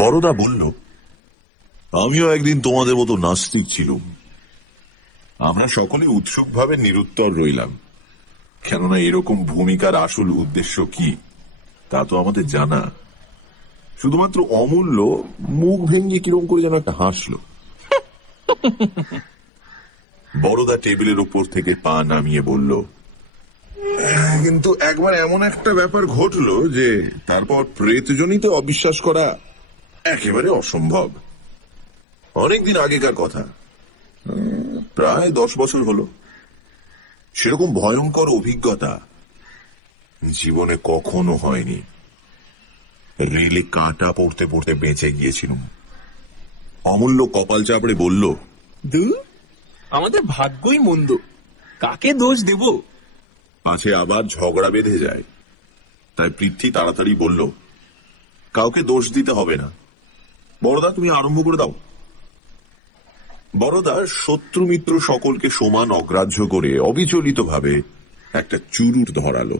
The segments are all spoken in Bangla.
বড়দা বলল, আমিও একদিন তোমাদের মতো নাস্তিক ছিলুম। আমরা সকলে উৎসুকভাবে নিরুত্তর রইলাম, কেননা এরকম ভূমিকার আসল উদ্দেশ্য কি তা তো আমাদের জানা। শুধুমাত্র অমূল্য মুখ ভেঙে কিরম করে যেন একটা হাসল। বড়দা টেবিলের উপর থেকে পা নামিয়ে বলল, কিন্তু একবার এমন একটা ব্যাপার ঘটলো যে তারপর প্রেতজনিত অবিশ্বাস করা একেবারে অসম্ভব। অনেকদিন আগেকার কথা, প্রায় 10 বছর হলো। সেরকম ভয়ঙ্কর অভিজ্ঞতা জীবনে কখনো হয়নি। রেলে কাঁটা পড়তে পড়তে বেঁচে গিয়েছিলাম। অমূল্য কপাল চাপড়ে বলল, আমাদের ভাগ্যই মন্দ, কাকে দোষ দেব? পাছে আবার ঝগড়া বেঁধে যায়। তাই পৃথ্বী তাড়াতাড়ি বলল, কাউকে দোষ দিতে হবে না, বড়দা তুমি আরম্ভ করে দাও। বড়দা শত্রু মিত্র সকলকে সমান অগ্রাহ্য করে অবিচলিতভাবে একটা চুরুট ধরালো।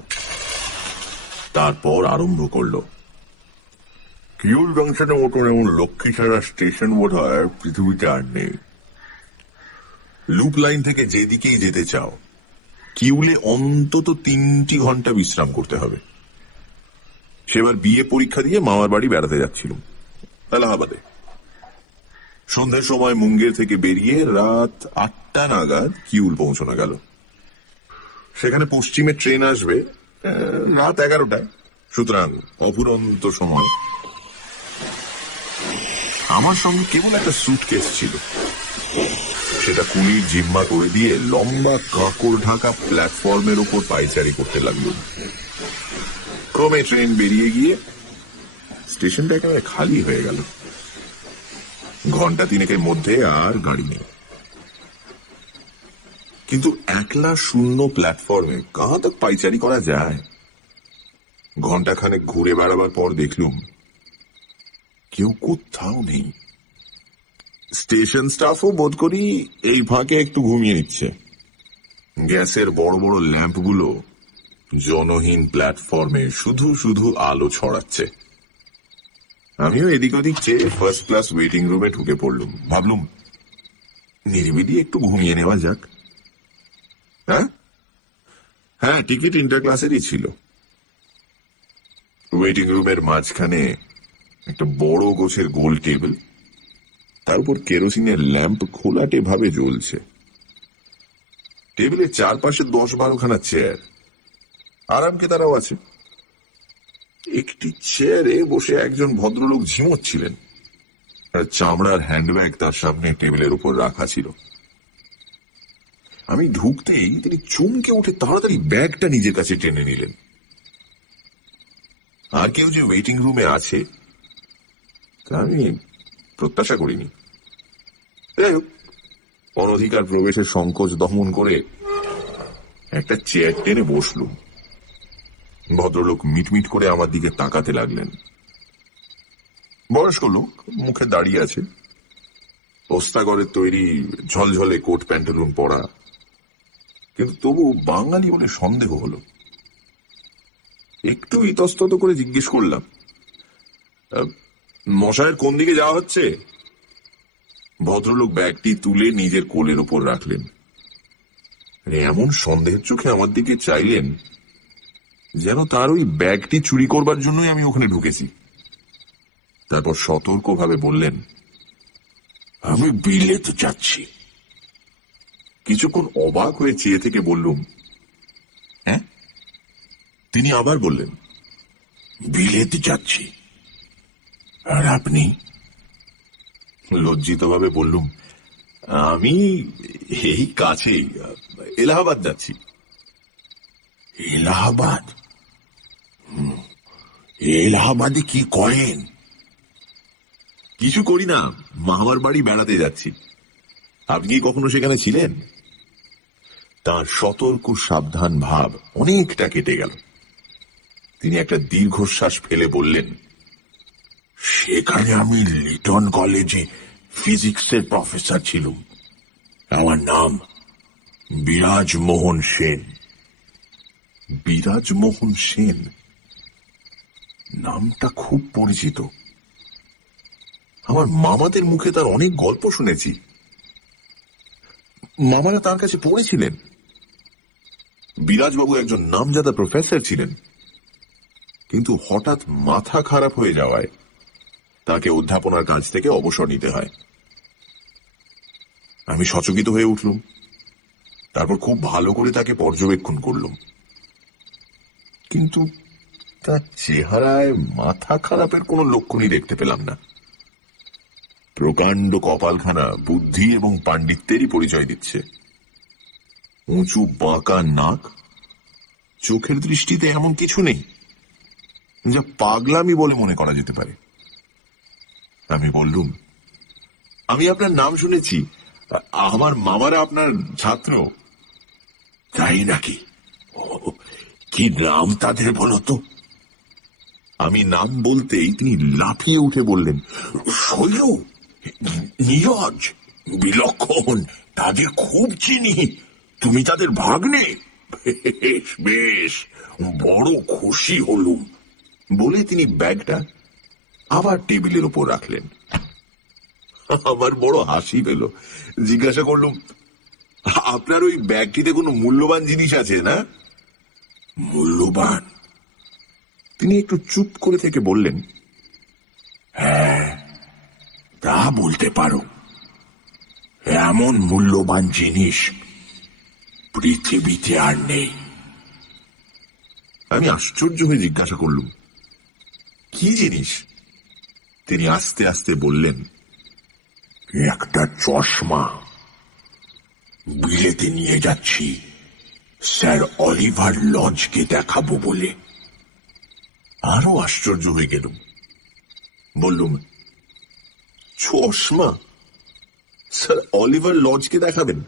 তারপর আরম্ভ করল, কিউল জংশনের মতন এমন লক্ষ্মী ছাড়া স্টেশন বোধ হয় পৃথিবীতে আর নেই। লুপ লাইন থেকে যেদিকেই যেতে চাও, কিউলে অন্তত 3টি ঘন্টা বিশ্রাম করতে হবে। সেবার বিয়ে পরীক্ষা দিয়ে মামার বাড়ি বেড়াতে যাচ্ছিলাম এলাহাবাদে। সন্ধ্যের সময় মুঙ্গের থেকে বেরিয়ে রাত 8টা নাগাদ কিউল পৌঁছানো গেল। সেখানে পশ্চিমে ট্রেন আসবে রাত 11টায়, সুতরাং অফুরন্ত সময়। আমার সঙ্গে কেবল একটা সুটকেস ছিল, সেটা কুলির জিম্মা করে দিয়ে লম্বা কাঁকড় ঢাকা প্ল্যাটফর্মের ওপর পায়চারি করতে লাগলো। ক্রমে ট্রেন বেরিয়ে গিয়ে স্টেশনটা একেবারে খালি হয়ে গেল। ঘন্টা 3 মধ্যে আর গাড়ি নেই। কিন্তু একলা শূন্য প্ল্যাটফর্মে কাহা তক পাইচারি করা যায়? ঘন্টাখানেক ঘুরে বেড়াবার পর দেখলুম কেউ কোথাও নেই। স্টেশন স্টাফও বোধ করি এই ফাঁকে একটু ঘুমিয়ে নিচ্ছে। গ্যাসের বড় বড় ল্যাম্পগুলো জনহীন প্ল্যাটফর্মে শুধু শুধু আলো ছড়াচ্ছে। আমিও এদিক ওদিক চেয়ে ফার্স্ট ক্লাস ওয়েটিং রুমে ঢুকে পড়লুম। ভাবলুম নিরিবিলি একটু ঘুমিয়ে নেওয়া যাক। হ্যাঁ, টিকিট ইন্টার ক্লাসেরই ছিল। ওয়েটিং রুমের মাঝখানে একটা বড় গোছের গোল টেবিল, তার উপর কেরোসিনের ল্যাম্প খোলাটে ভাবে জ্বলছে। টেবিলের চারপাশে 10-12খানা চেয়ার, আরামকে তারাও আছে। একটি চেয়ারে বসে একজন ভদ্রলোক ঝিমোচ্ছিলেন, আর চামড়ার হ্যান্ডব্যাগ তার সামনে টেবিলের উপর রাখা ছিল। আমি ঢুকতেই তিনি চমকে উঠে তাড়াতাড়ি ব্যাগটা নিজের কাছে টেনে নিলেন। আর কেউ যে ওয়েটিং রুমে আছে তা আমি প্রত্যাশা করিনি। অনধিকার প্রবেশের সংকোচ দমন করে একটা চেয়ার টেনে বসলুম। ভদ্রলোক মিটমিট করে আমার দিকে তাকাতে লাগলেন। বয়স্ক লোক, মুখে দাঁড়িয়ে আছে, ওস্তাগরের তৈরি ঝলঝলে কোট প্যান্টালুন পরা, কিন্তু তবু বাঙালি বলে সন্দেহ হলো। একটু ইতস্তত করে জিজ্ঞেস করলাম, মশাইয়ের কোন দিকে যাওয়া হচ্ছে? ভদ্রলোক ব্যাগটি তুলে নিজের কোলের উপর রাখলেন। এমন সন্দেহের চোখে আমার দিকে চাইলেন যেন তার ওই ব্যাগটি চুরি করবার জন্যই আমি ওখানে ঢুকেছি। তারপর সতর্কভাবে বললেন, আমি বিলেত যাচ্ছি। কিছুক্ষণ অবাক হয়ে চেয়ে থেকে বললুম, হ্যাঁ? তিনি আবার বললেন, বিলেত যাচ্ছি। আর আপনি? লজ্জিতভাবে বললুম, আমি এই কাছেই এলাহাবাদ যাচ্ছি। এলাহাবাদ? এলাহাবাদে কি করেন? কিছু করি না, মামার বাড়ি বেড়াতে যাচ্ছি। আপনি কি কখনো সেখানে ছিলেন? তার সতর্ক সাবধান ভাব অনেকটা কেটে গেল। তিনি একটা দীর্ঘশ্বাস ফেলে বললেন, সেখানে আমি লিটন কলেজে ফিজিক্সের প্রফেসর ছিলাম। আমার নাম বিরাজমোহন সেন। বিরাজমোহন সেন নামটা খুব পরিচিত। আমার মামাদের মুখে তার অনেক গল্প শুনেছি। মামারা তার কাছে পড়েছিলেন। বিরাজবাবু একজন নামজাদা প্রফেসর ছিলেন, কিন্তু হঠাৎ মাথা খারাপ হয়ে যাওয়ায় তাকে অধ্যাপনার কাজ থেকে অবসর নিতে হয়। আমি সচকিত হয়ে উঠলুম। তারপর খুব ভালো করে তাকে পর্যবেক্ষণ করলুম, কিন্তু তার চেহারায় মাথা খারাপের কোনো লক্ষণই দেখতে পেলাম না। প্রকাণ্ড কপালখানা বুদ্ধি এবং পাণ্ডিত্যেরই পরিচয় দিচ্ছে। উঁচু বাঁকা নাক, চোখের দৃষ্টিতে এমন কিছু নেই যা পাগলামি বলে মনে করা যেতে পারে। আমি বললুম, আমি আপনার নাম শুনেছি, আমার মামারা আপনার ছাত্র। তাই নাকি? কি নাম তাদের বলো তো? আমি নাম বলতেই তিনি লাফিয়ে উঠে বললেন, শৈল, নীরজ, বিলক্ষণ, তাদের খুব চিনি। তুমি তাদের ভাগ্নে? বেশ বেশ, বড় খুশি হলুম। বলে তিনি ব্যাগটা আবার টেবিলের উপর রাখলেন। আমার বড় হাসি পেল। জিজ্ঞাসা করলুম, আপনার ওই ব্যাগটিতে কোনো মূল্যবান জিনিস আছে না? মূল্যবান? তিনি একটু চুপ করে থেকে বললেন, হ্যাঁ, তা বলতে পারো। এমন মূল্যবান জিনিস পৃথিবীতে আর নেই। আমি আশ্চর্য হয়ে জিজ্ঞাসা করলুম, কি জিনিস? তিনি আস্তে আস্তে বললেন, একটা চশমা। বিলেতে নিয়ে যাচ্ছি স্যার অলিভার লজকে দেখাবো বলে। আরো আশ্চর্য হয়ে গেলুম। বললুম, চশমা স্যার অলিভার লজকে দেখাবেন?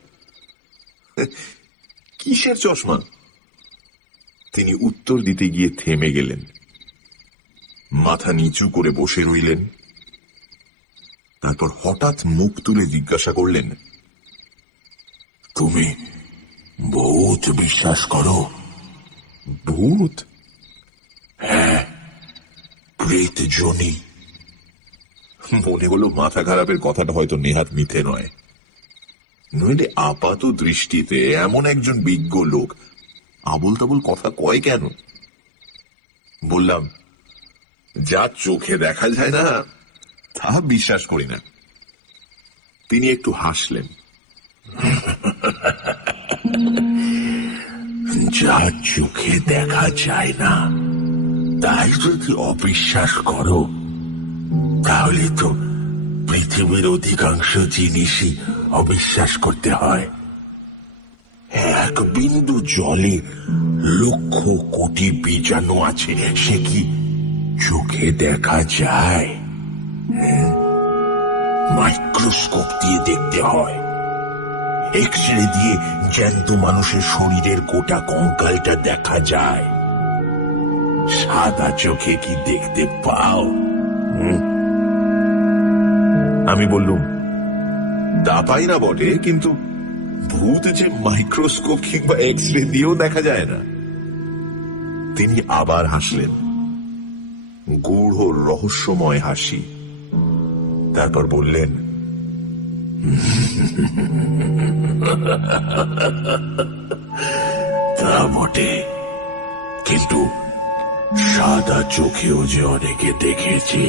কিসের চশমা? তিনি উত্তর দিতে গিয়ে থেমে গেলেন, মাথা নিচু করে বসে রইলেন। তারপর হঠাৎ মুখ তুলে জিজ্ঞাসা করলেন, তুমি ভূত বিশ্বাস করো? ভূত? হ্যাঁ, প্রেত জনি। মনে হলো মাথা খারাপের কথাটা হয়তো নেহাত মিথ্যে নয়, নইলে আপাত দৃষ্টিতে এমন একজন বিজ্ঞ লোক আবল তাবল কথা কয় কেন? বললাম, যা চোখে দেখা যায় না তা বিশ্বাস করি না। তিনি একটু হাসলেন। যা চোখে দেখা যায় না তাই যদি অবিশ্বাস করো, তাহলে তো পৃথিবীর অধিকাংশ জিনিসই অবিশ্বাস করতে হয়। এক বিন্দু জলে লক্ষ কোটি বীজাণু আছে, সে কি চোখে দেখা যায়? মাইক্রোস্কোপ দিয়ে দেখতে হয়। এক্স রে দিয়ে জ্যান্ত মানুষের শরীরের গোটা কঙ্কালটা দেখা যায়। সাদা চোখে কি দেখতে পাও? আমি বললুম, তা পাই না বটে, কিন্তু ভূত যে মাইক্রোস্কোপ কিংবা এক্স রে দিয়েও দেখা যায় না। তিনি আবার হাসলেন, গূঢ় রহস্যময় হাসি। তারপর বললেন, তা বটে, কিন্তু সাদা চোখেও যে অনেকে দেখেছি।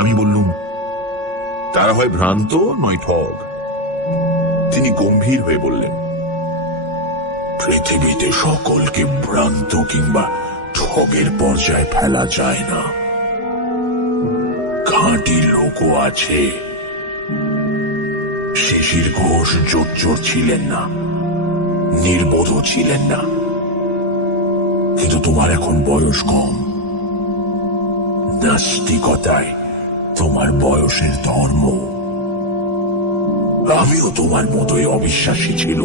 আমি বললুম, তারা হয় ভ্রান্ত নয় ঠগ। তিনি গম্ভীর হয়ে বললেন, পৃথিবীতে সকলকে ভ্রান্ত কিংবা ঠগের পর্যায়ে ফেলা যায় না। খাঁটি লোকও আছে। শিশির ঘোষ জোচ্চোর ছিলেন না, নির্বোধও ছিলেন না, কিন্তু তোমার এখন বয়স কম। নাস্তিকতায় তোমার বয়সের ধর্ম। আমিও তোমার মতোই অবিশ্বাসী ছিল।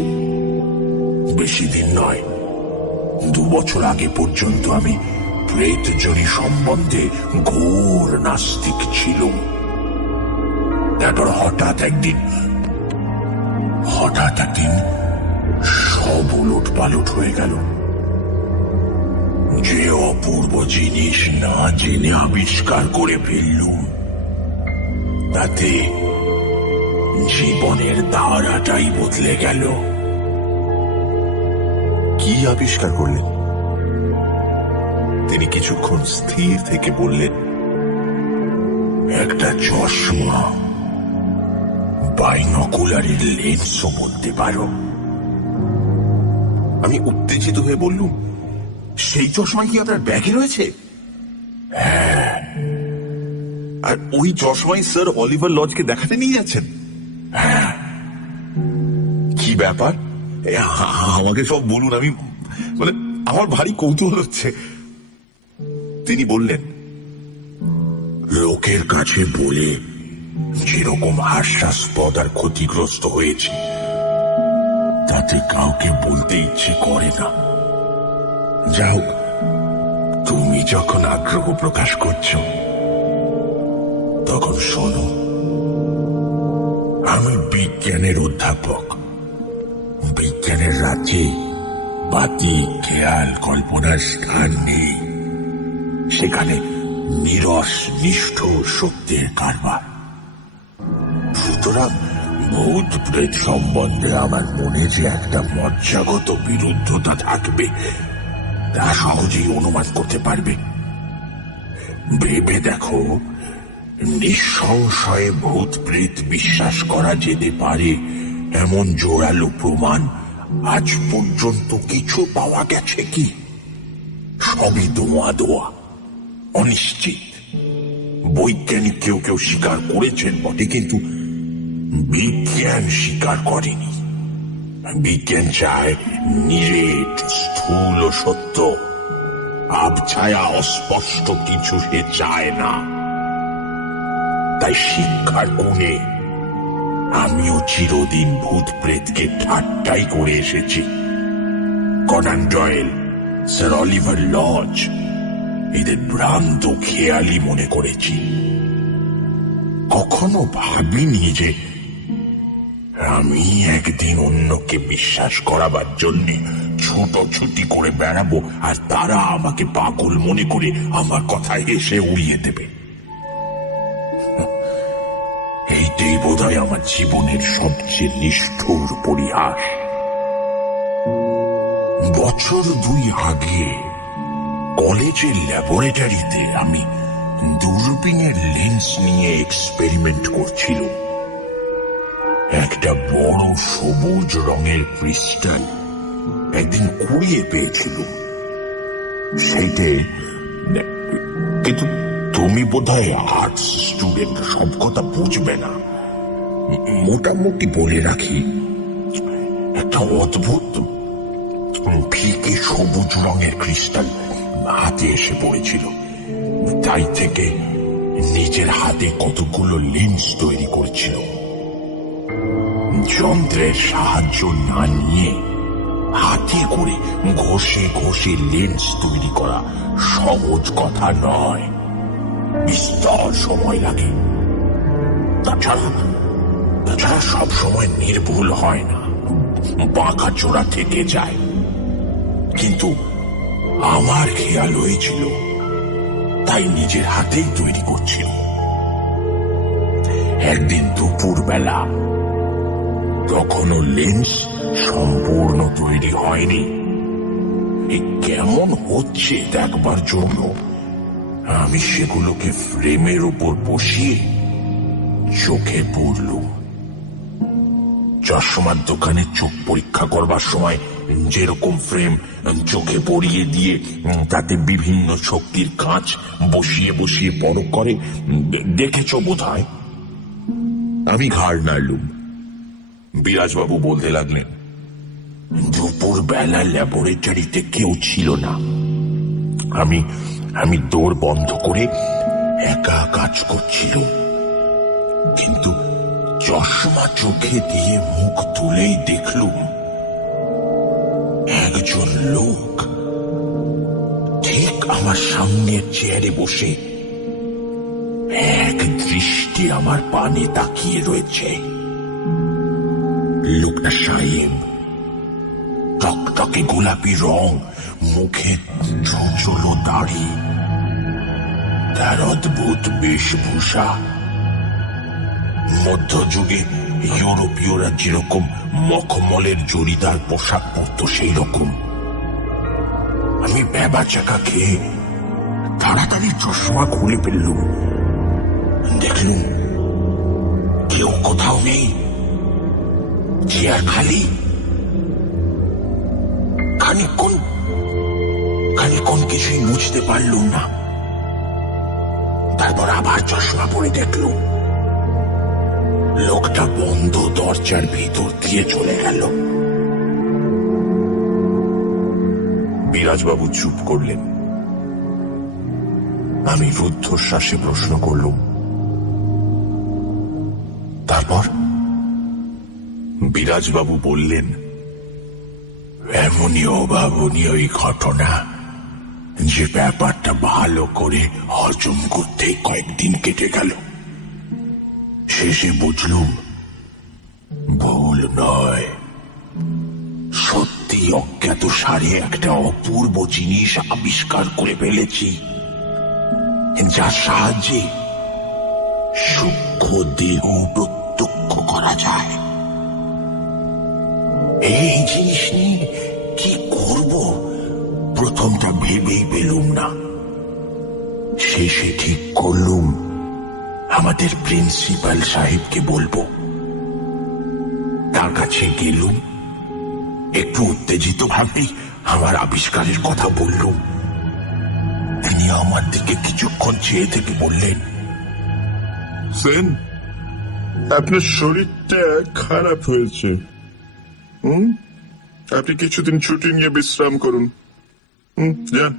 বেশি দিন নয়, 2 বছর আগে পর্যন্ত আমি প্রেতজনি সম্বন্ধে ঘোর নাস্তিক ছিল। তারপর হঠাৎ একদিন সব উলট পালট হয়ে গেল। যে অপূর্ব জিনিস না জেনে আবিষ্কার করে ফেললুম, তাতে জীবনের ধারাটাই বদলে গেল। কি আবিষ্কার করলেন? তিনি কিছুক্ষণ স্থির থেকে বললেন, একটা চশমা, বাইনকুলারের লেন্সও বলতে পারো। আমি উত্তেজিত হয়ে বললুম, সেই চশমা কি আপনার ব্যাগে রয়েছে? হ্যাঁ। আর ওই চশমাই স্যার অলিভার লজকে দেখাতে নিয়ে যাচ্ছেন? হ্যাঁ। কি ব্যাপার? আমাকে সব বলুন, আমি মানে আমার ভারী কৌতূহল হচ্ছে। তিনি বললেন, লোকের কাছে বলে যেরকম হাস্যাস্পদ আর ক্ষতিগ্রস্ত হয়েছে, তাতে কাউকে বলতে ইচ্ছে করে না। যাও, তুমি যখন আগ্রহ প্রকাশ করছো, তখন শোনো। আমি বিজ্ঞানের অধ্যাপক। বিজ্ঞানের রাজ্যে বাতি, খেয়াল, কল্পনার স্থান নেই। সেখানে নিরস নিষ্ঠুর সত্যের কারবার। সুতরাং ভূত প্রেত সম্বন্ধে আমার মনে যে একটা মজ্জাগত বিরুদ্ধতা থাকবে, তা সহজেই অনুমান করতে পারবে। ভেবে দেখো, নিঃসংশয়ে ভূত প্রেত বিশ্বাস করা যেতে পারে এমন জোরালো প্রমাণ আজ পর্যন্ত কিছু পাওয়া গেছে কি? সবই দোয়া দোয়া, অনিশ্চিত। বৈজ্ঞানিক কেউ কেউ স্বীকার করেছেন বটে, কিন্তু বিজ্ঞান স্বীকার করেনি। বিজ্ঞান চায় নিরেট স্থূল সত্য, আবছায়া অস্পষ্ট কিছু সে চায় না। তাই শিক্ষার গুণে আমিও চিরদিন ভূত প্রেতকে ঠাট্টাই করে এসেছি। Conan Doyle, sir Oliver Lodge, এদের ভ্রান্ত খেয়ালি মনে করেছি। কখনো ভাবিনি যে আমি একদিন অন্যকে বিশ্বাস করাবার জন্য ছোটাছুটি করে বেড়াবো, আর তারা আমাকে পাগল মনে করে আমার কথা হেসে উড়িয়ে দেবে। এইটাই বোধহয় আমার জীবনের সবচেয়ে নিষ্ঠুর পরিহাস। বছর 2 আগে কলেজের ল্যাবরেটরিতে আমি দূরবীনের লেন্স নিয়ে এক্সপেরিমেন্ট করছিল। একটা বড় সবুজ রঙের ক্রিস্টাল একদিন কুড়িয়ে পেয়েছিল। সেইটে, কিন্তু তুমি বোধহয় আর্টস স্টুডেন্ট, সব কথা বুঝবে না। মোটামুটি বলে রাখি, একটা অদ্ভুত ফিকে সবুজ রঙের ক্রিস্টাল হাতে এসে পড়েছিল। তাই থেকে নিজের হাতে কতগুলো লেন্স তৈরি করেছিল। যন্ত্রের সাহায্য না নিয়ে হাতে করে ঘষে ঘষে লেন্স তৈরি করা সহজ কথা নয়, বিস্তর সময় লাগে। তাছাড়া সব সময় নির্ভুল হয় না, বাঁকা চোরা থেকে যায়। কিন্তু আমার খেয়াল হয়েছিল, তাই নিজের হাতেই তৈরি করছিল। একদিন দুপুর বেলা, তখনও লেন্স সম্পূর্ণ তৈরি হয়নি, কেমন হচ্ছে দেখবার জন্য আমি সেগুলোকে ফ্রেমের উপর বসিয়ে চোখে পড়লুম। চশমার দোকানে চোখ পরীক্ষা করবার সময় যেরকম ফ্রেম চোখে পরিয়ে দিয়ে তাতে বিভিন্ন শক্তির কাঁচ বসিয়ে বসিয়ে পরখ করে, দেখেছ বোধহয়। আমি ঘাড় নাড়লুম। বিরাজবাবু বলতে লাগলেন, দুপুর বেলা ল্যাবরেটরিতে কেউ ছিল না। আমি দৌড় বন্ধ করে একা কাজ করছিল। কিন্তু চশমা চোখে দিয়ে মুখ তুলেই দেখলুম একজন লোক ঠিক আমার সামনের চেয়ারে বসে এক দৃষ্টি আমার পানে তাকিয়ে রয়েছে। লোকটা সাহেব, টক টকটকে গোলাপি রং, মুখে চঞ্চল দাড়ি, তার অদ্ভুত বেশভূষা। মধ্যযুগে ইউরোপীয়রা যেরকম মখমলের জরিদার পোশাক পরত সেই রকম। আমি বেবা চাকা খেয়ে তাড়াতাড়ি চশমা খুলে ফেললুম। দেখলুম কেউ কোথাও নেই, চেয়ার খালি। খানিকক্ষণ কিছুই বুঝতে পারলুম না। তারপর আবার চশমা পরে দেখলুম লোকটা বন্ধ দরজার ভিতর দিয়ে চলে গেল। বিরাজবাবু চুপ করলেন। আমি রুদ্ধশ্বাসে প্রশ্ন করলুম, তারপর? বিরাজবাবু বললেন, এমনই অভাবনীয় এই ঘটনা যে ব্যাপারটা ভালো করে হজম করতেই কয়েকদিন কেটে গেল। শেষে বুঝলুম ভুল নয়, সত্যি অজ্ঞাত সারে একটা অপূর্ব জিনিস আবিষ্কার করে ফেলেছি, যার সাহায্যে সূক্ষ্ম দেহ প্রত্যক্ষ করা যায়। এই জিনিস নিয়ে কি করব প্রথমটা ভেবেই পেলুম না। শেষে ঠিক করলুম আমাদের প্রিন্সিপাল সাহেবকে বলবো। তার কাছে গেলুম, একটু উত্তেজিত ভাবেই আমার আবিষ্কারের কথা বললুম। তিনি আমার দিকে কিছুক্ষণ চেয়ে থেকে বললেন, সেন, আপনার শরীরটা খারাপ হয়েছে। আপনি কিছুদিন ছুটি নিয়ে বিশ্রাম করুন। যান।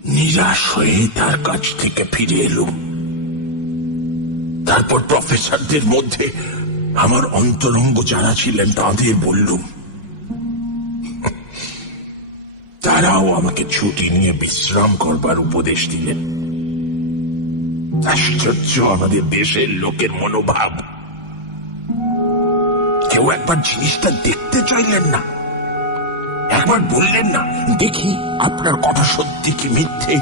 নিরাশ হয়ে তার কাছ থেকে ফিরে এলুম। তারপর প্রফেসরদের মধ্যে আমার অন্তরঙ্গ যারা ছিলেন তাদের বললুম। তারাও আমাকে ছুটি নিয়ে বিশ্রাম করবার উপদেশ দিলেন। আশ্চর্য আমাদের দেশের লোকের মনোভাব। কেউ একবার জিনিসটা দেখতে চাইলেন না, একবার বললেন না, দেখি আপনার কথা সত্যি কি মিথ্যে।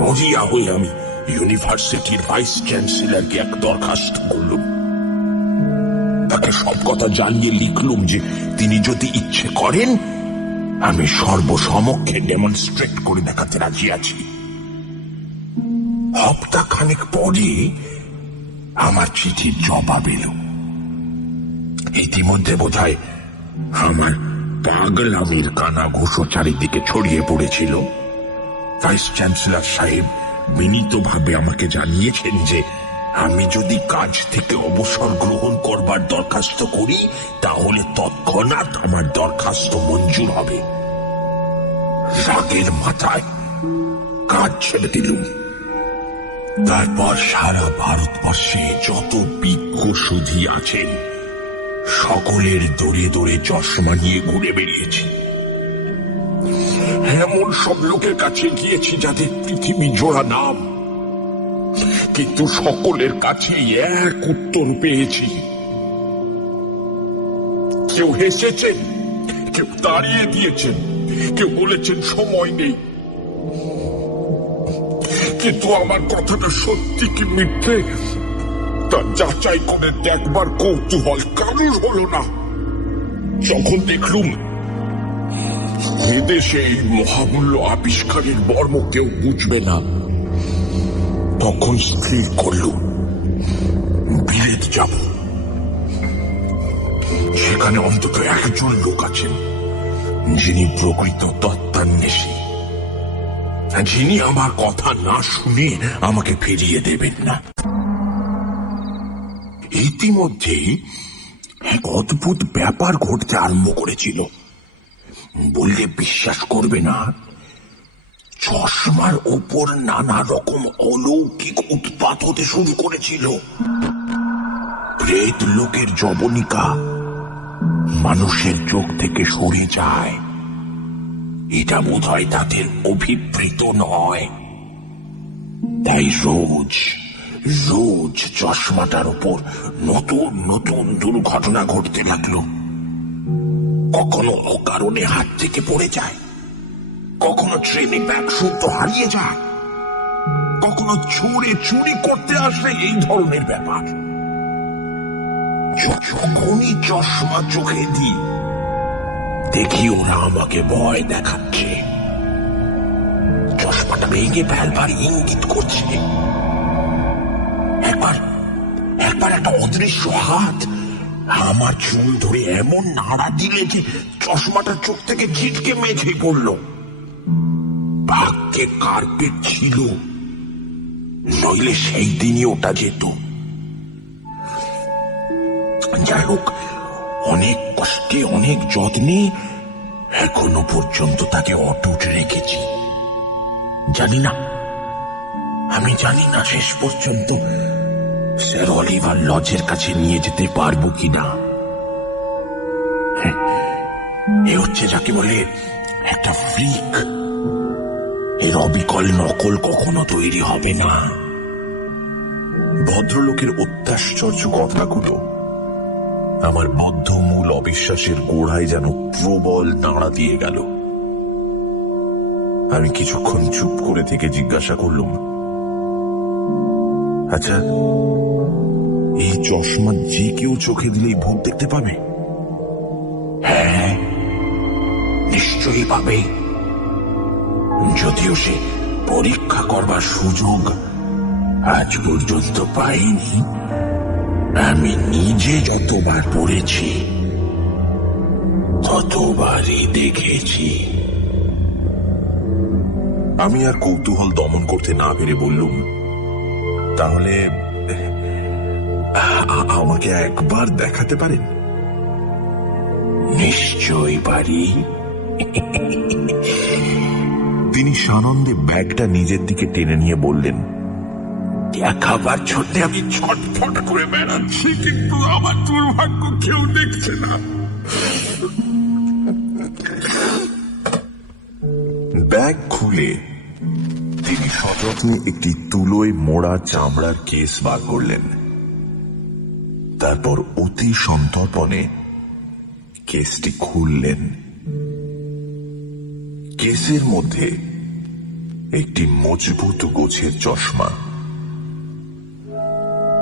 মরিয়া হয়ে আমি ইউনিভার্সিটির ভাইস চ্যান্সেলরকে এক দরখাস্ত করলুম। তাকে সব কথা জানিয়ে লিখলুম যে তিনি যদি ইচ্ছে করেন আমি সর্বসমক্ষে ডেমনস্ট্রেট করে দেখাতে রাজি আছি। হপ্তা খানেক পরে আমার চিঠির জবাব এলো। ইতিমধ্যে বোধহয় আমার পাগলামির কানাঘুষো চারিদিকে ছড়িয়ে পড়েছিল। ভাইস চ্যান্সেলর সাহেব বিনীতভাবে আমাকে জানিয়েছেন যে আমি যদি কাজ থেকে অবসর গ্রহণ করবার দরখাস্ত করি তাহলে তৎক্ষণাৎ আমার দরখাস্ত মঞ্জুর হবে। রাগের মাথায় কাজ ছেড়ে দিলুম। তারপর সারা ভারতবর্ষে যত বিজ্ঞ সুধী আছেন সকলের দৌড়ে দৌড়ে চশমা নিয়ে ঘুরে বেরিয়েছি। এমন সব লোকের কাছে গিয়েছি যাদের পৃথিবী জোড়া নাম, কিন্তু সকলের কাছে এক উত্তর পেয়েছি। কেউ হেসেছেন, কেউ তাড়িয়ে দিয়েছেন, কেউ বলেছেন সময় নেই। কিন্তু আমার কথাটা সত্যি কি মিথ্যে তা যাচাই করে দেখবার কৌতূহল কারোর হলো না। যখন দেখলুম এদেশে এই মহামূল্য আবিষ্কারের মর্ম কেউ বুঝবে না, তখন স্থির করলুম বিলেত যাব। সেখানে অন্তত একজন লোক আছেন যিনি প্রকৃত তত্ত্বান্বেষী, যিনি আমার কথা না শুনে আমাকে ফিরিয়ে দেবেন না। ইতিমধ্যে এক অদ্ভুত ব্যাপার ঘটতে আরম্ভ করেছিল। বললে বিশ্বাস করবে না, চশমার ওপর নানা রকম অলৌকিক উৎপাত হতে শুরু করেছিল। প্রেত লোকের জবনিকা মানুষের চোখ থেকে সরে যায়। এটা বোধহয় তাদের অভিপ্রেত নয়। তাই রোজ রোজ চশমাটার উপর নতুন নতুন দুর্ঘটনা ঘটতে লাগলো। কখনো অকারণে হাত থেকে পড়ে যায়, কখনো ট্রেনে ব্যাগ শুদ্ধ হারিয়ে যায়, কখনো চোরে চুরি করতে আসলে এই ধরনের ব্যাপার। যখনই চশমা চোখে দিই দেখি ওরা আমাকে ভয় দেখাচ্ছে, চশমাটা ভেঙে ফেলবার ইঙ্গিত করছে। একবার একটা অদৃশ্য হাত আমার চুল ধরে এমন নাড়া দিলে যে চশমাটা চোখ থেকে ছিটকে মেঝে পড়ল। ভাগ্যে কার্পেট ছিল, নইলে সেই দিনই ওটা যেত। যাই হোক, অনেক কষ্টে অনেক যত্নে এখনো পর্যন্ত তাকে অটুট রেখেছি। আমি জানি না শেষ পর্যন্ত স্যার অলিভার লজের কাছে নিয়ে যেতে পারবো কিনা। এ হচ্ছে যাকে বলে একটা ফ্রিক। এর অবিকল নকল কখনো তৈরি হবে না। ভদ্রলোকের অত্যাশ্চর্য কথাগুলো আমার বদ্ধ মূল অবিশ্বাসের গোড়ায় যেন প্রবল নাড়া দিয়ে গেল। আমি কিছুক্ষণ চুপ করে থেকে জিজ্ঞাসা করলুম, আচ্ছা, এই চশমা যে কেউ চোখে দিলেই ভূত দেখতে পাবে? হ্যাঁ, নিশ্চয়ই পাবে, যদিও সে পরীক্ষা করবার সুযোগ আজ পর্যন্ত পাইনি। আমি নিজে যতবার পড়েছি ততবারই দেখেছি। আমি আর কৌতূহল দমন করতে না পেরে বললুম, তাহলে আমাকে একবার দেখাতে পারেন? নিশ্চয়ই পারি। তিনি সানন্দে ব্যাগটা নিজের দিকে টেনে নিয়ে বললেন, দেখাবার জন্য আমি ছটফট করে বেড়াচ্ছি, কিন্তু আমার দুর্ভাগ্য কেউ দেখছে না। ব্যাগ খুলে তিনি সযত্নে একটি তুলোয় মোড়া চামড়ার কেস বার করলেন। তারপর অতি সন্তর্পণে কেসটি খুললেন। কেসের মধ্যে একটি মজবুত গোছের চশমা।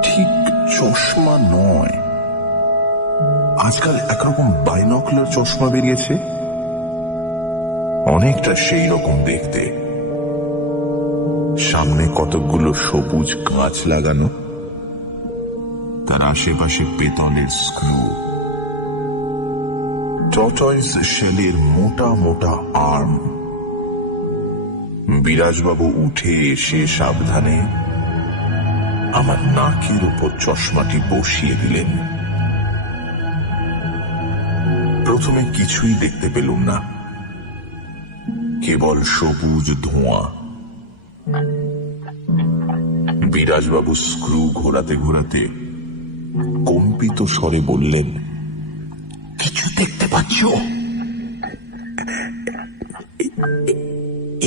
ঠিক চশমা নয়, আজকাল একরকম বাইনকুলার চশমা বেরিয়েছে, অনেকটা সেই রকম দেখতে। সামনে কতকগুলো সবুজ কাঁচ লাগানো, তার আশেপাশে পেতলের স্ক্রু, টর্টয়েস শেলের মোটা মোটা আর্ম। বিরাজবাবু উঠে এসে সাবধানে আমার নাকের উপর চশমাটি বসিয়ে দিলেন। প্রথমে কিছুই দেখতে পেলুম না, কেবল সবুজ ধোঁয়া। বিরাজবাবু স্ক্রু ঘোরাতে ঘোরাতে কম্পিত স্বরে বললেন, কিছু দেখতে পাচ্ছ?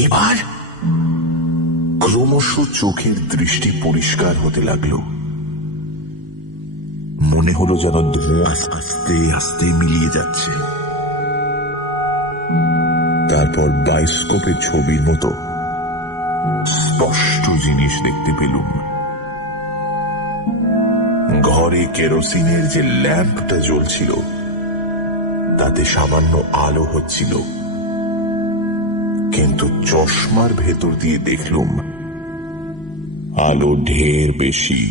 এবার ক্রমশ চোখের দৃষ্টি পরিষ্কার হতে লাগলো। মনে হলো যেন ধোঁয়া আস্তে আস্তে মিলিয়ে যাচ্ছে। তারপর বায়োস্কোপের ছবির মতো স্পষ্ট জিনিস দেখতে পেলুম। ঘরে কেরোসিনের যে ল্যাম্পটা জ্বলছিল তাতে সামান্য আলো হচ্ছিল, কিন্তু চশমার ভেতর দিয়ে দেখলুম আলো ঢের বেশি,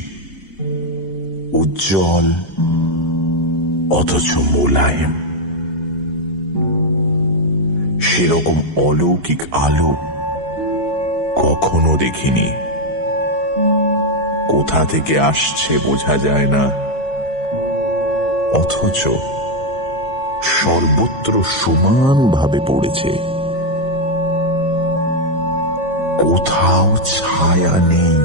উজ্জ্বল অথচ মোলায়েম। সেরকম অলৌকিক আলো কখনো দেখিনি। কোথা থেকে আসছে বোঝা যায় না, অথচ সর্বত্র সমানভাবে পড়েছে। কোথাও ছায়া নেই।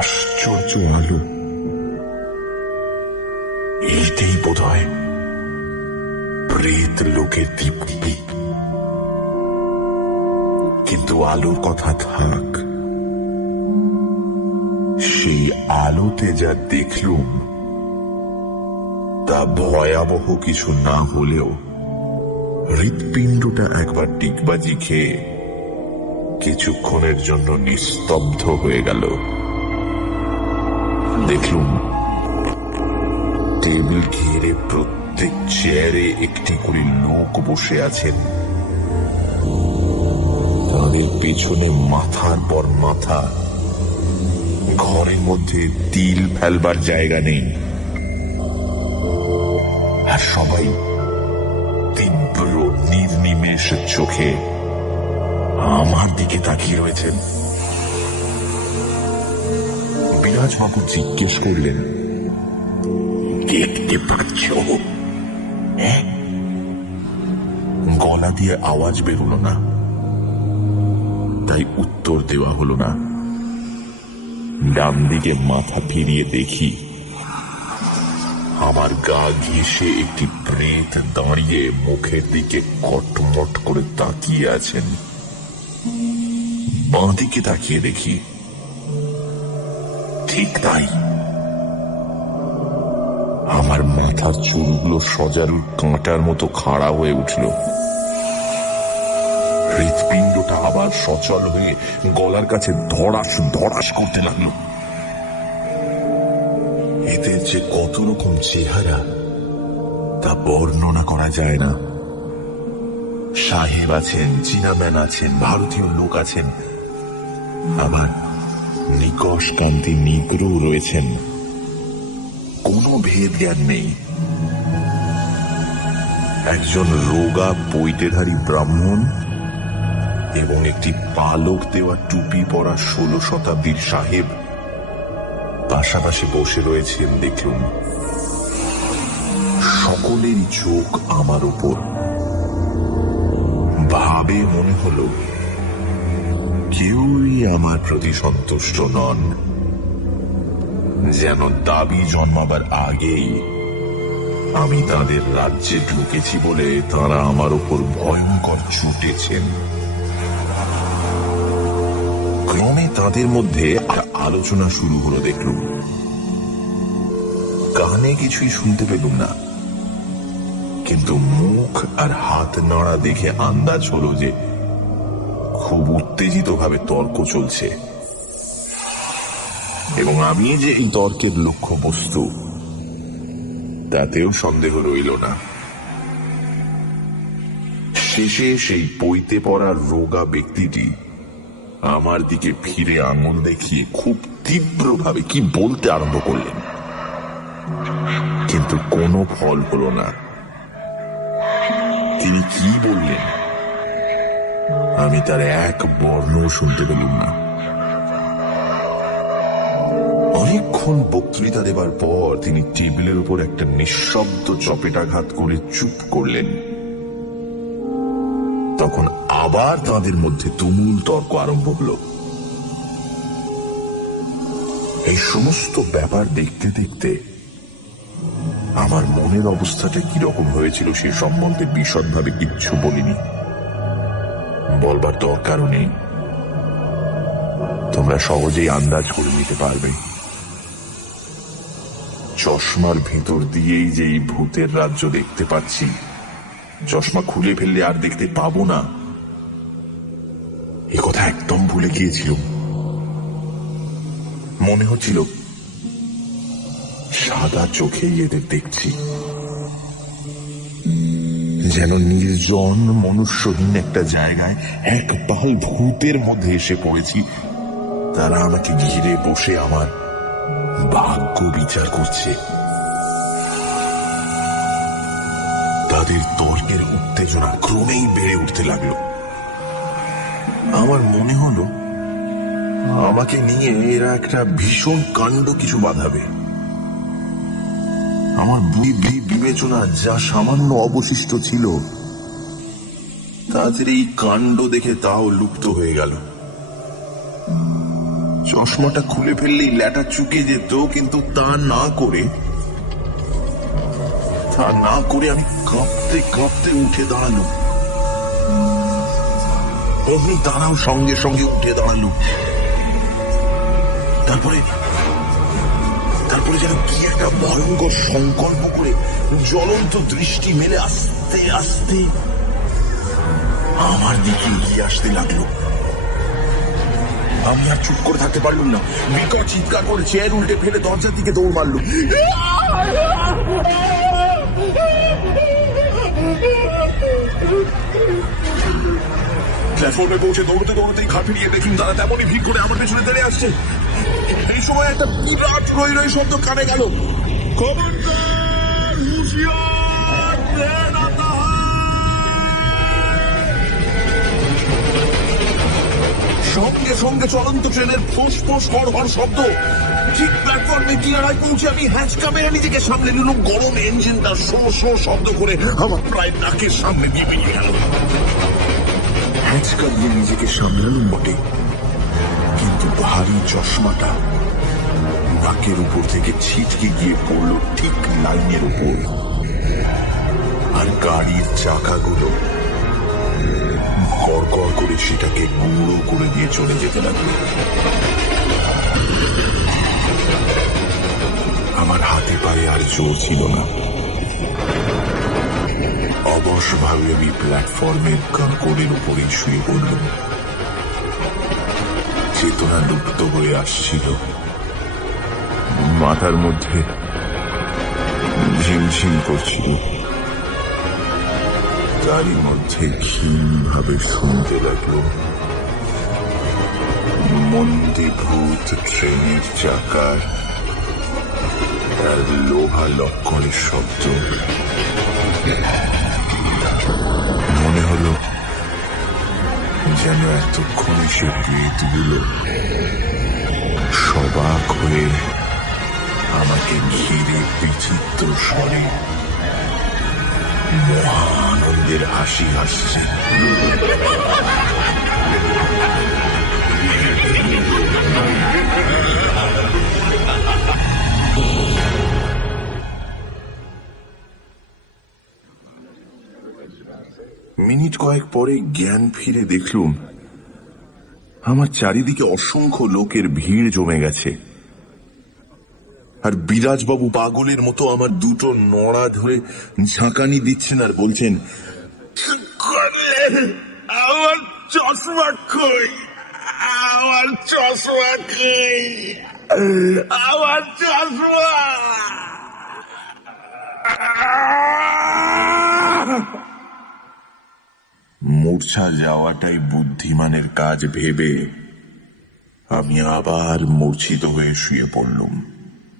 আশ্চর্য আলো। এইটাই বোধহয় প্রেত লোকের দীপ্তি। কিন্তু আলোর কথা থাক, সেই আলোতে যা দেখলুম তা ভয়াবহ কিছু না হলেও হৃৎপিণ্ডটা একবার ডিগবাজি খেয়ে কিছুক্ষণের জন্য নিস্তব্ধ হয়ে গেল। দেখলুম টেবিল ঘিরে প্রত্যেক চেয়ারে একটি করে লোক বসে আছেন। তাদের পেছনে মাথার পর মাথা, ঘরের মধ্যে তিল ফেলবার জায়গা নেই, আর সবাই তীব্র নির্নিমেষ চোখে আমার দিকে তাকিয়ে রয়েছেন। বিরাজবাবু জিজ্ঞেস করলেন, দেখতে পাচ্ছ? গলা দিয়ে আওয়াজ বেরোলো না, তাই উত্তর দেওয়া হলো না। ডান দিকে মাথা ফিরিয়ে দেখি আমার গা ঘেঁষে একটি প্রেত দাঁড়িয়ে মুখের দিকে কটমট করে তাকিয়ে আছেন। বাঁ দিকে তাকিয়ে দেখি ঠিক তাই। আমার মাথার চুলগুলো সজারুর কাঁটার মতো খাড়া হয়ে উঠল। হৃৎপিণ্ডটা আবার সচল হয়ে গলার কাছে ধড়াস ধড়াস করতে লাগলো। এদের যে কত রকম চেহারা তা বর্ণনা করা যায় না। সাহেব আছেন, চীনাম্যান আছেন, ভারতীয় লোক আছেন, আবার নিকশ কান্তি নিগ্রো রয়েছেন। কোনো ভেদ জ্ঞান নেই। একজন রোগা পৈতেধারী ব্রাহ্মণ এবং একটি পালক দেওয়া টুপি পরা 16 শতাব্দীর সাহেব পাশাপাশি বসে রয়েছেন দেখলুম। সকলেরই চোখ আমার উপর। ভাবে মনে হলো কেউই আমার প্রতি সন্তুষ্ট নন, যেন দাবি জন্মাবার আগেই আমি তাদের রাজ্যে ঢুকেছি বলে তারা আমার উপর ভয়ঙ্কর ছুটেছেন। ক্রমে তাদের মধ্যে একটা আলোচনা শুরু হলো দেখলুম। কানে কিছুই শুনতে পেলুম না, কিন্তু মুখ আর হাত নাড়া দেখে আন্দাজ হলো যে খুব উত্তেজিত ভাবে তর্ক চলছে, এবং আমি যে এই তর্কের লক্ষ্য বস্তু তাতেও সন্দেহ রইল না। শেষে সেই পৈতে পড়া রোগা ব্যক্তিটি আমার দিকে ফিরে আঙুল দেখিয়ে খুব তীব্রভাবে কি বলতে আরম্ভ করলেন, কিন্তু কোনো ফল হলো না। তিনি কি বললেন আমি তার এক বর্ণ শুনতে পেলুম না। অনেকক্ষণ বক্তৃতা দেবার পর তিনি টেবিলের উপর একটা নিঃশব্দ চপেটাঘাত করে চুপ করলেন। তখন আবার তাদের মধ্যে তুমুল তর্ক আরম্ভ হলো। এই সমস্ত ব্যাপার দেখতে দেখতে আমার মনের অবস্থাটা কিরকম হয়েছিল সে সম্বন্ধে বিশদভাবে কিচ্ছু বলিনি, বলবার দরকারও নেই। তোমরা সহজেই আন্দাজ করে নিতে পারবে চশমার ভেতর দিয়েই যে এই ভূতের রাজ্য দেখতে পাচ্ছি, চশমা খুলে ফেললে আর দেখতে পাবো না, এ কথা একদম ভুলে গিয়েছিলাম। মনে হচ্ছিল সাদা চোখেই এদের দেখছি, যেন নির্জন মনুষ্যহীন একটা জায়গায় এক পাল ভূতের মধ্যে এসে পড়েছি। তারা আমাকে ঘিরে বসে আমার ভাগ্য বিচার করছে। তাদের তর্কের উত্তেজনা ক্রমেই বেড়ে উঠতে লাগলো। আমার মনে হলো আমাকে নিয়ে এরা একটা ভীষণ কাণ্ড কিছু বাঁধাবে। আমার বুদ্ধি বিবেচনা যা সামান্য অবশিষ্ট ছিল তাদের এই কাণ্ড দেখে তাও লুপ্ত হয়ে গেল। চশমাটা খুলে ফেললেই ল্যাটা চুকে যেত, কিন্তু তা না করে আমি কাঁপতে কাঁপতে উঠে দাঁড়ালো। অমনি তারাও সঙ্গে সঙ্গে উঠে দাঁড়ালো। তারপরে তারপরে যেন কি একটা ভয়ঙ্কর সংকল্প করে জ্বলন্ত দৃষ্টি মেলে আস্তে আস্তে আমার দিকে এগিয়ে আসতে লাগলো। আমি আর চুপ করে থাকতে পারলাম না, বিকট চিৎকার করে চেয়ার উল্টে ফেলে দরজার দিকে দৌড় মারল। প্ল্যাটফর্মে পৌঁছে দৌড়তে দৌড়তেই ঘাট ফিরিয়ে দেখুন তারা তেমনই ভিড় করে আমার পেছনে দাঁড়িয়ে আসছে। এই সময় একটা বিরাট রই রই শব্দ কানে গেল। খবরদার, হুঁশিয়ার, ট্রেন আতা হ্যায়। সঙ্গে সঙ্গে চলন্ত ট্রেনের ফোঁস ফোঁস হড় হড় শব্দ। ঠিক প্ল্যাটফর্মে কিনারায় পৌঁছে আমি হ্যাচকা মেরে নিজেকে সামলে নিলাম। গরম ইঞ্জিনটা শো শো শব্দ করে আমার প্রায় নাকের সামনে দিয়ে বেরিয়ে গেল। হ্যাচকা দিয়ে নিজেকে সামলালুম বটে, কিন্তু ভারী চশমাটা নাকের উপর থেকে ছিটকে গিয়ে পড়ল ঠিক লাইনের উপর, আর গাড়ির চাকাগুলো গড়গড় করে সেটাকে গুঁড়ো করে দিয়ে চলে যেতে লাগলো। আমার হাতে পায়ে আর জোর ছিল না। অবশভাবে আমি প্ল্যাটফর্মের কাঁকড়ের উপরেই শুয়ে পড়লাম। চেতনা লুপ্ত হয়ে আসছিল। মাথার মধ্যে ঝিমঝিম করছিল, তারই মধ্যে ক্ষীণভাবে শুনতে লাগলো মন্দীভূত ট্রেনের চাকার আর লোহা লক্করের শব্দ। মনে হলো যেন এতক্ষণে সে বেদগুলো সবাক হয়ে আমাকে ঘিরে বিচিত্র স্বরে মহা আনন্দের হাসি হাসছে। মিনিট কয়েক পরে জ্ঞান ফিরে দেখলুম আমার চারিদিকে অসংখ্য লোকের ভিড় জমে গেছে, আর বিরাজবাবু পাগলের মতো আমার দুটো নড়া ধরে ঝাঁকানি দিচ্ছেন আর বলছেন, আমার চশমা কই, আমার চশমা কই, আমার চশমা। মূর্ছা যাওয়াটাই বুদ্ধিমানের কাজ ভেবে আমি আবার মূর্ছিত হয়ে শুয়ে পড়লুম।